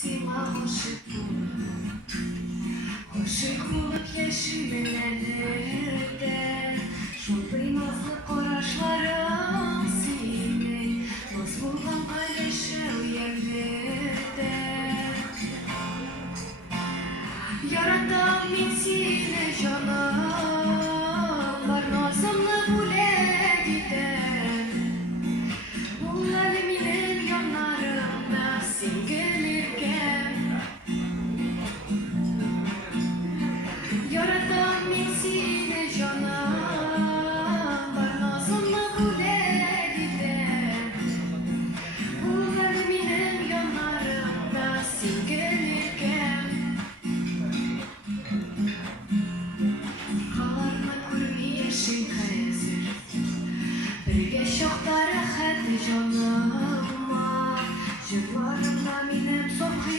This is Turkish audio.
Sima hoşuk bulup yaşimelerinde Şuradayım azlı oraşlarım seni Dost bulgam paylaşır yerlerde Yaradan min seni canım Var nazımlı bule gider Bu aleminin yanlarında sen gelirken Yaradan min seni canım Var nazımlı bule gider Bu aleminin yanlarında sen gelirken Birge şoqtara xətti canıma Cıqlarımda minem soxi